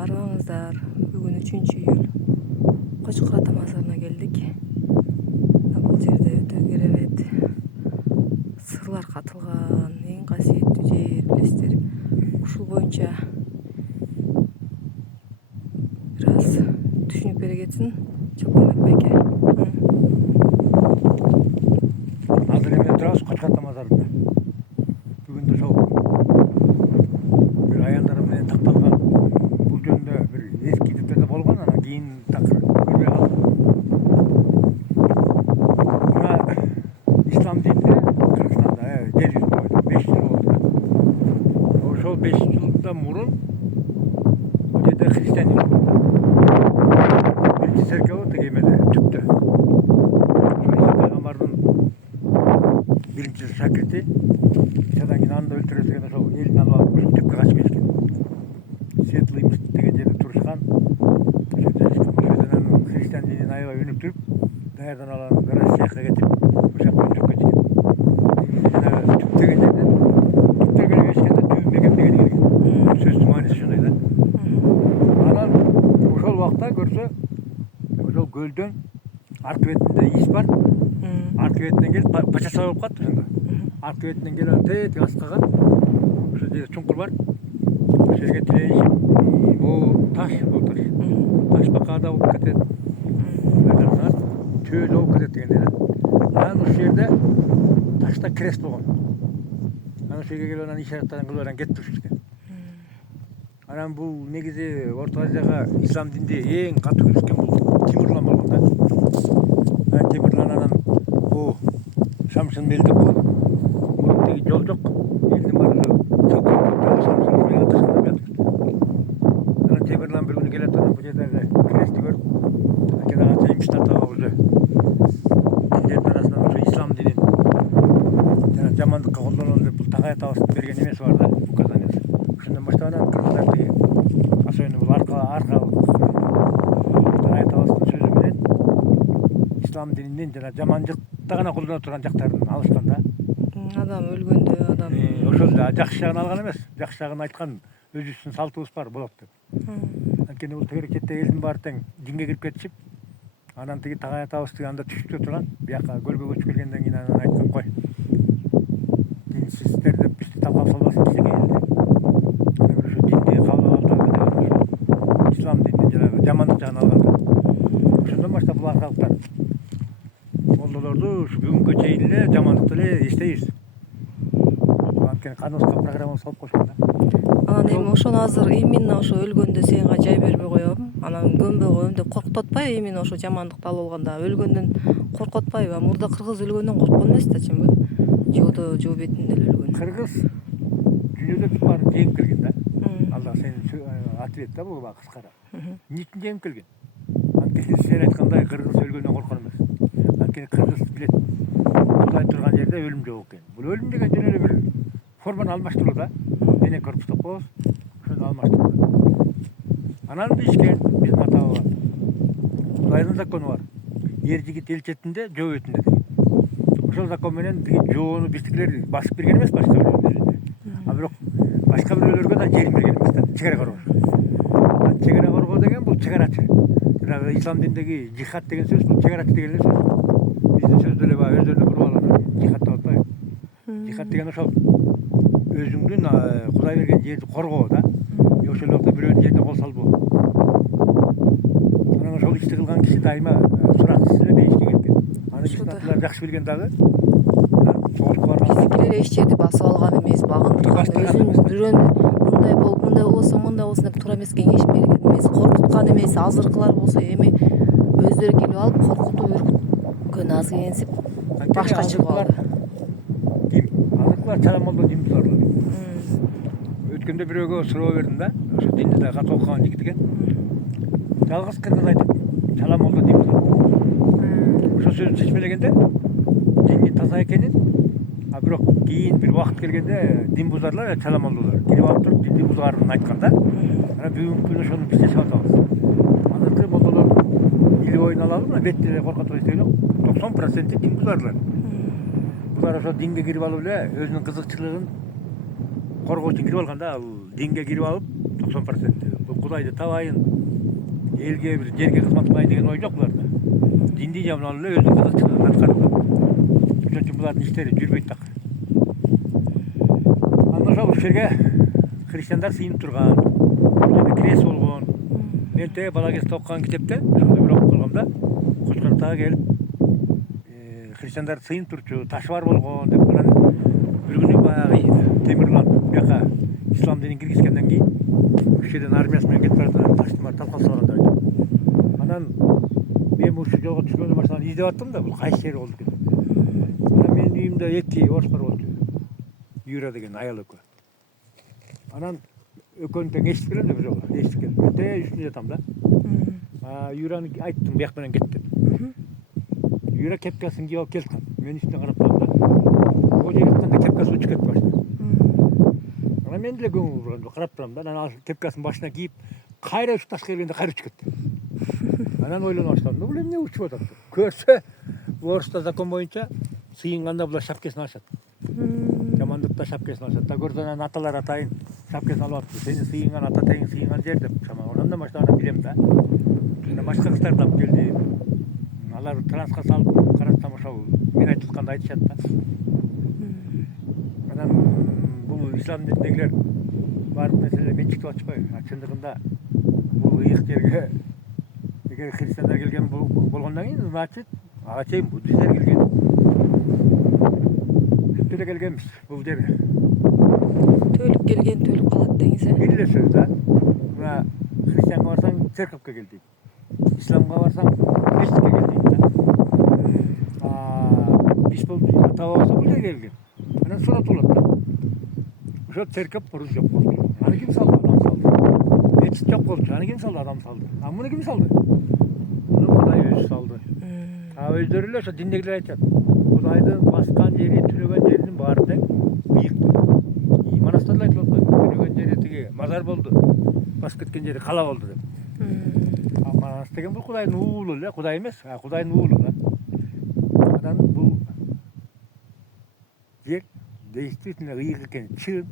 Арыбаңыздар, бүгүн 3-июль Кочкор ата мазарына келдик. Бул жерде өтө керемет сырлар катылган, эң касиеттүү жер билесиздер. Ушул боюнча бир аз түшүнүп бере кетсин Чолпонбек байке. Азыр эме турабыз Кочкор ата мазарында. Бүгүн да ошол бир аялдар менен такталган бул жөнүндө бир эски китептерде болгон, анан кийин такыр көрбөй калдым. Мына ислам дининде Кыргызстанда жер жүзүндө 500 жыл болду. Ошол 500 жылдан мурун бул жерде христиан дини болду. Биринчи церковь тиги эмеде түптө. Ошол пайгамбардын биринчи шакирти Исадан кийин аны да өлтүрөбүз деген ошол элин алып алып ушул тепке качып кеткен. Светлый мост деген жерде турушкан. Ошол жерден анан христиан динин аябай өнүктүрүп, даярдан алып Россияга кетип, ошол жакта өндүрүп кеткен. Түп деген жерден түптөргө келишкенде түбү мекен деген келген. Сөздүн мааниси ушундай да. Анан ошол убакта көрсө, ошол көлдөн аркы бетинде ис бар. Аркы бетинен келип бачаса болуп калат ошондо. Аркы бетинен келип тетиги аскаган. Ошол жерде чуңкур бар. Ошол жерге тирешип, бул таш. Таш бакаада болуп кетет. Чөйдө болуп кетет дегендей да. Анан ушул жерде ташта крест болгон. Анан ошол жерге келип анан ишараттарын кылып анан кетип турушкан. Анан бул негизи Орто Азияга ислам динди эң катуу киришкен бул Тимурлан болгон да. Тимурлан анан бул Шамшын Мел деп коет. Мурун тиги жол жок. Элдин баары Шамшын Мел аташканда жатып. Анан Тимурлан бир күнү келет, анан бул жердеги крестти көрүп, анан ача имиштен таап уже диндердин арасынан ошо ислам динин жана жамандыкка колдонолу деп бул тагай табыстын берген эмеси бар да, указаниясы. Ошондон баштап анан кыргыздар тиги особенно бул аркалык тагай табыстын сөзү менен ислам дининин жана жаманчылыкта гана колдоно турган жактарын алышкан да. Адам өлгөндө адам Ошол да жакшы жагын алган эмес, жакшы жагын айткан, өзүбүздүн салтыбыз бар болот деп. Анткени бул тегерек четте элдин баары тең динге кирип кетишип, анан тиги тагай атабыз тиги анда түштө турган, бияка көлгө көчүп келгенден кийин анан айткан кой. Динсиздер деп бизди талкап салбасын кичине элди. Ана бир ошо динди кабыл алган деп ислам динин жанагы жамандык жагын алган да. Ошондон баштап бул аркалыктар молдолорду ушу бүгүнгө чейин эле жамандыкты эле эстейбиз. Анткени каныбызга программа салып койшкон да. Анан эми ошону азыр именно ошо өлгөндө сенга жай бербей коебу. Анан көмбөй коем деп коркутуп атпайбы? Именно ошо жамандыкты алып алганда өлгөндөн коркуп атпайбы? Мурда кыргыз өлгөндөн корккон эмес да, чынбы? Жоодо жоо бетинде эле өлгөн. Кыргыз дүйнөдө баарын жеңип келген да. Алда сенин ответ да бул кыскара. Эмне үчүн жеңип келген? Анткени сен айткандай кыргыз өлгөндөн корккон эмес. Анткени кыргыз билет, Кудай турган жерде өлүм жок экен. Бул өлүм деген жөн эле бир форманы алмаштыруу да. Дене корпус деп коебуз. Ошону алмаштыруу. Анан дейишкен биздин ата баба. Кудайдын закону бар. Ер жигит эл четинде, жөө бетинде деген. Ошол закон менен тиги жоону биздикилер басып берген эмес башка бирлеринде. А бирок башка бирөөлөргө да жерин берген эмес да. Чегара коргош. Чегара коргоо деген бул чегарачы. Жанагы ислам дининдеги жихад деген сөз бул чегарачы деген эле сөз. Биздин сөздө эле баягы өздөрүнө буруп алат. Жихад деп атпайбы? Жихад деген ошол өзүңдүн Кудай берген жерди коргоо да. Ошол убакта бирөөнүн жерине кол салбоо. Анан ошол ишти кылган киши дайыма сураксыз эле бейишке кеткен. Аны биздин жакшы билген дагы. Соолукка барган. Биздикилер эч жерди басып алган эмес, багындырган, өзүн бирөөнү мындай болсун деп туура эмес кеңеш берген эмес, коркуткан эмес. Азыркылар болсо эми өздөрү келип алып коркутуп үркүткөн аз кеңесип башка чыгып алды. Азыркылар чала молдо дин бузарлар. Өткөндө бирөөгө суроо бердим да, ошо динди да катуу окуган жигит экен. Жалгыз кыргыз айтат, чала молдо дин бузар. Ошол сөздү чечмелегенде дини таза экенин, а бирок кийин бир убакыт келгенде дин бузарлар, чала молдолор кирип алып туруп динди бузгарын айткан да. Анан бүгүнкү күнү ошону биз жашап атабыз. Азыркы молдолордун или боюн алалы, мына бетти эле коркотуп эстеген жок. 90% дин бузарлар. Булар ошо динге кирип алып эле өзүнүн кызыкчылыгын коргоо үчүн кирип алган да. Ал динге кирип алып 90% бул Кудайды табайын, элге бир жерге кызмат кылайын деген ой жок буларда. Диндий жагынан эле өзүнүн кызыкчылыгын аткарып. Ошон үчүн булардын иштери жүрбөйт так. Анда ошол жерге христиандар сыйынып турган, жерде крест болгон. Мен те бала кезде окуган китепте, ошондо бир окуп калгамда, Кочкартага келип, христиандар сыйынып турчу, ташы бар болгон деп, анан бир күнү баягы Темирлан бияка ислам динин киргизгенден кийин ушул жерден армиясы менен кетип бараткан ташты бар талкалап салганда айтып. Анан мен ушул жолго түшкөндөн баштап издеп аттым да, бул кайсы жер болду экен. Анан менин үйүмдө 2 орустар болчу. Юра деген аял экөө. Анан экөөнү тең эшитип келем да бир жолу. Эшитип келип, өтө үстүндө жатам да. Юраны айттым, бияк менен кет деп. Юра кепкасын кийип алып келип калды. Мен үстүнө карап калдым да. О жерге атканда кепкасы учуп кетти башына. Анан мен деле көңүл бургам, карап турам да. Анан ал кепкасын башына кийип, кайра учуп ташка келгенде кайра учуп кетти. Анан ойлоно баштадым. Бул эмне учуп атат деп. Көрсө, орусда закон боюнча сыйынганда булар шапкасын алышат. Жамандыкта шапкасын алышат. Да көрсө анан аталар атайын шапкасын алып атты. Сени сыйынган ата тең сыйынган жер деп шама. Ошондон баштап анан билем да. Анан башка кыздарды алып келди. Алар трансқа салып карасам ошол мен айтылганда айтышат да. Анан бул ислам диндегилер баардык нерселер менчиктеп атышпайбы? Чындыгында бул ыйык жерге эгер христиандар келген болгондон кийин, значит, ага чейин буддисттер келген. Бүт эле келгенбиз бул жерге. Төлүп келген төлүп калат деңиз э? Бир эле сөз да. Мына христианга барсаң церковке келди. Исламга барсаң мечитке келди. Биз бул ата-бабасы бул жерге келген. Анан суратылат да. Ошо церковь мурун жок болчу. Аны ким салды? Адам салды. Мечит жок болчу. Аны ким салды? Адам салды. А муну ким салды? Муну Кудай өзү салды. Өздөрү эле ошо диндегилер айтат. Кудайдын баскан жери, түнөгөн жеринин баары тең ыйык. Монастырда айтылып атпайбы? Түнөгөн жери тиги мазар болду. Басып кеткен жери кала болду деп. Монастыр деген бул Кудайдын уулу эле, Кудай эмес, Кудайдын уулу да. Анан бул жер действительно ыйык экен, чын.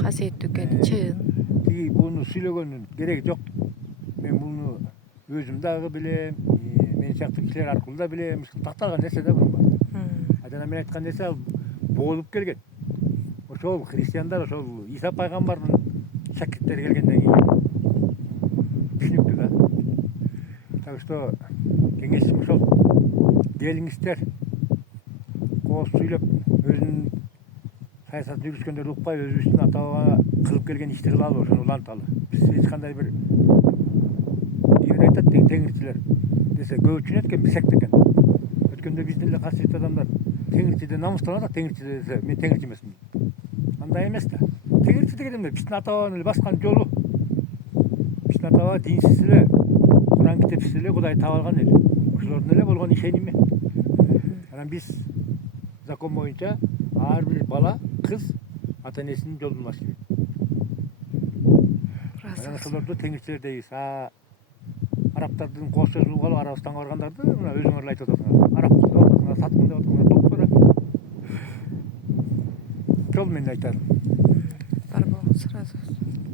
Касиеттүү экени чын. Тиги буну сүйлөгөндүн кереги жок. Мен буну өзүм дагы билем, мен сыяктуу кишилер аркылуу да билем. Такталган нерсе да бул бар. Жана мен айткан нерсе ал болуп келген. Ошол христиандар, ошол Иса пайгамбардын шакирттери келгенден кийин түшүнүктүү да. Так что кеңешим ошол. Келиңиздер, кооз сүйлөп, өзүнүн саясатын жүргүзгөндөрдү укпай, өзүбүздүн ата-баба кылып келген ишти кылалы, ошону уланталы. Биз эч кандай бир айтат деген теңирчилер десе көбүчүнөт экен, сект экен. Өткөндө биздин эле касиеттүү адамдар теңирчиден намыстанат, теңирчи десе мен теңирчи эмесмин. Андай эмес да. Теңирчи деген эмне? Биздин ата-бабанын эле баскан жолу. Биздин ата-баба динсиз эле, Куран китепсиз эле Кудайды таап алган эл. Ошолордун эле болгон ишеними. Анан биз закон боюнча ар бир бала, кыз ата энесинин жолун алыш керек. Анан ошолорду теңирчилер дейбиз. Арабтардын кооз сөзүн угуп алып Арабистанга баргандарды мына өзүңөр эле айтып атасыңар. Араб деп атасыңар, саткын деп атасыңар, доктора. Ошол менин айтарым. Бар болсо сразу.